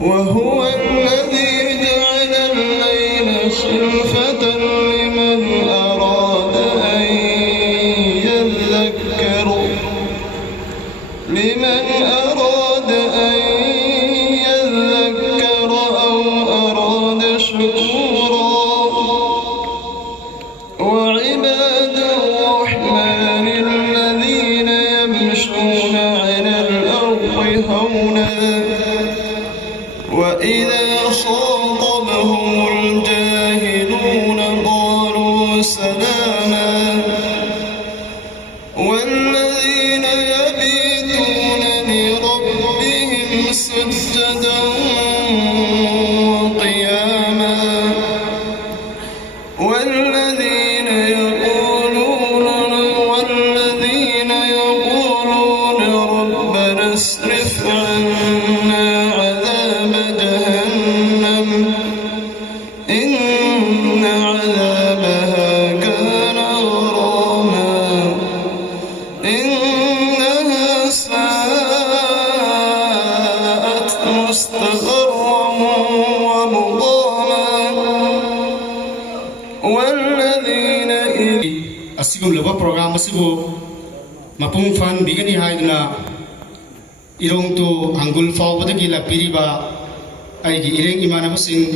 وهو الذي جعل الليل خلفة لمن أراد أن يذكر أو أراد شكورا وعباد الرحمن الذين يمشون على الأرض هونا وإذا خاطبهم الجاهلون قالوا سلاما والذين يبيتون لربهم سجدا وقياما والذين يقولون ربنا اصرف عنا عذاب جهنم إن عذابها كان غراما إنها ساءت مستقرا ومقاما والذين أسيقوم لبا برنامج أسيبو مفهوم فان بيجني هايدنا إيرون تو أنغول فاو بدكي لبيريبا أيجي إيرين إيمانا بسين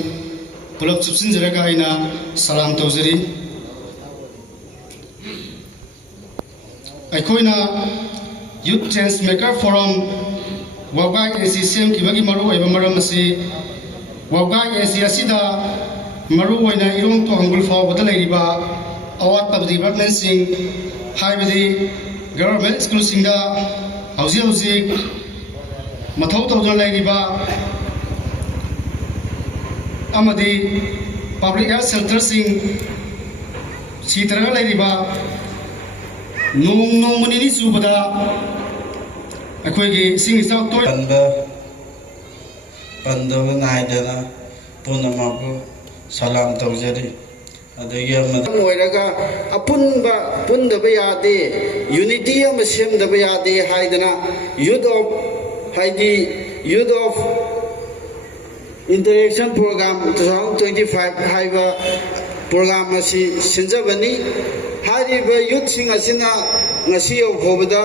بلوك سبسين زرقا هاينا سلام توزري أيكوينا Youth Changemaker Forum Waugai AC Sem Kibagi Maru Eba Maramasi Waugai AC Asida Maru Waina Irong to Angul for Watalariba Awat of Development Sing Highway Government School Singa Hausi Matau Lariba Amadi Public Health Center Sing Sitra Lariba Nung Manini Subada Akwegi Sing is out to Pandava Naidana Punamapu Salam Tawzari Apunba Pundabayade Unity of Sim the Bayade Haidana Youth of Interaction Program 2025 Haiva Program Sinjabani Hariba Youth Sing Asina Nasio Kobada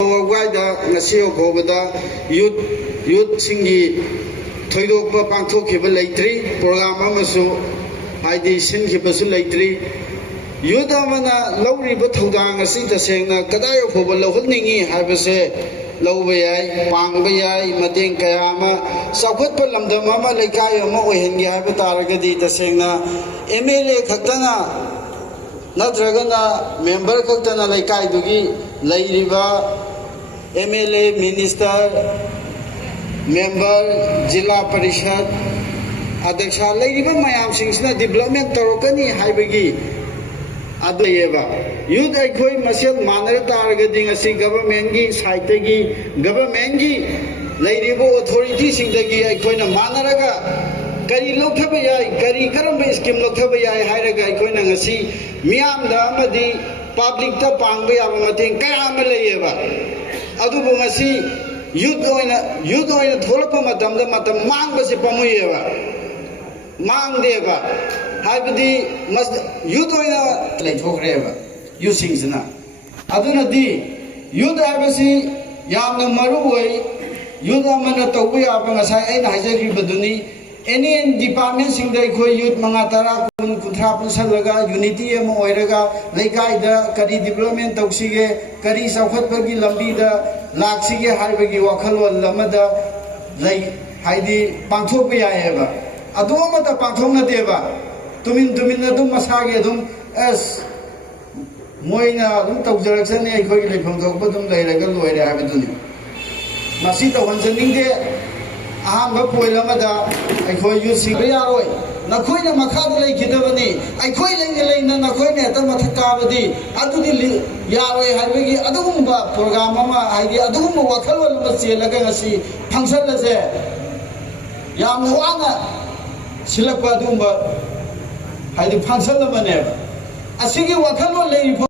Wada Nasio Kobada Youth Singi Toyoba Panto Kibalatri Program Amasu Haidi Sin Kibasu Latri Yudamana Lowry Butudang Sita saying Kadayo Kobalo Ningi Habase Loway Pangbayai Matin Kayama Sakut Palam the Mama Lekaya Mohengi Habataragadi the Sena Emile Katana Nadragana member Katana Lekai Dugi Lairiba MLA Minister Member Jilla Parishad Adaksha Lairiba Mayam Singsna Development Tarokani Haibagi Adayeva Youth Aikoi Masel Manara Targading a government gi Saitagi government gi Lairibo authority Singdagi Aikoina Manaraga Kari Lokabaya Kari Karamba scheme Lokabaya Hiraga Aikoina Ngasi Miam the Amadi public the Pangway Abamatin Karamaleva Adubu Ngasi Youth oina Tholapa Matam the Matam Mang was a Pamuyeva Mang Deva Habidi must Youth oina like Hokreva you sings na Aduna di Youth Abasi Yamna Maruway Youth Amana Towi Abangasai and Hajaki Baduni any department sing the youth Mangatara Kutrapu Salaga Unity Moiraga Lekaida Kari development Toxige Kari Safatbagi Lambida Laxige Harbagi Wakalo Lamada Lay Heidi Pantopia Eva Adumata Pantona Deva Tumin Masagadum as Moina Taujaxan Equally from the bottom later Abaduni Masita once a day Ahamba Poilamada, I call you Singapore. Nakoina Makadale Kidavani, I call Lena Nakoina Tamatavadi, Aduni Yahweh Havigi Adumba, Programma, Idea Aduma, Wakala Masi, Lagasi, Pangsalaze Yamuana, Silapadumba, Hadi Pansalamaneva. I see you Wakalo lady.